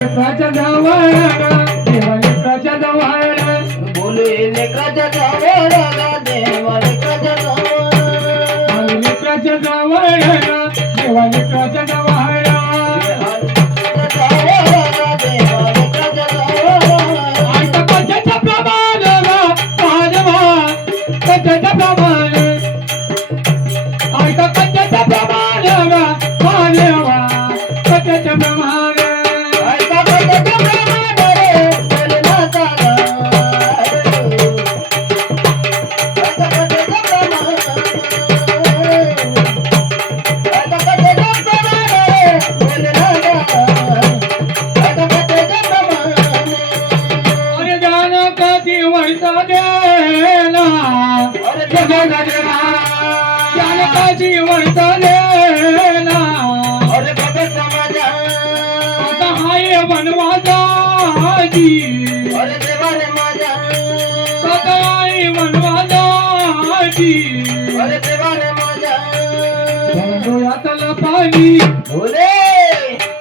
लेकराच्या जवळ देवा लेकराच्या जवळ बोले लेकराच्या जवळ देवा लेकराच्या जवळ लेकराच्या जवळ देवा लेकराच्या जवळ कथेच्या प्रमाण मानवा कथेच्या प्रमाण ऐका कथेच्या प्रमाण मानवा कथेच्या प्रमाण जीवन चालेला अरे भगत समाजा आता हाय वनवासाची अरे देवा रे माझा आता हाय वनवासाची अरे देवा रे माझा डोळ्यातलं पाणी बोले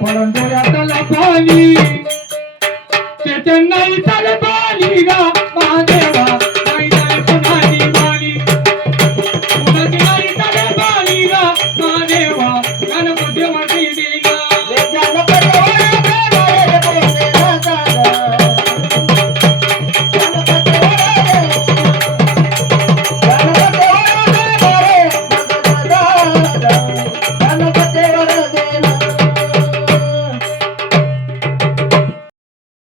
डोळ्यातलं पाणी ते नाही तर पाणी गा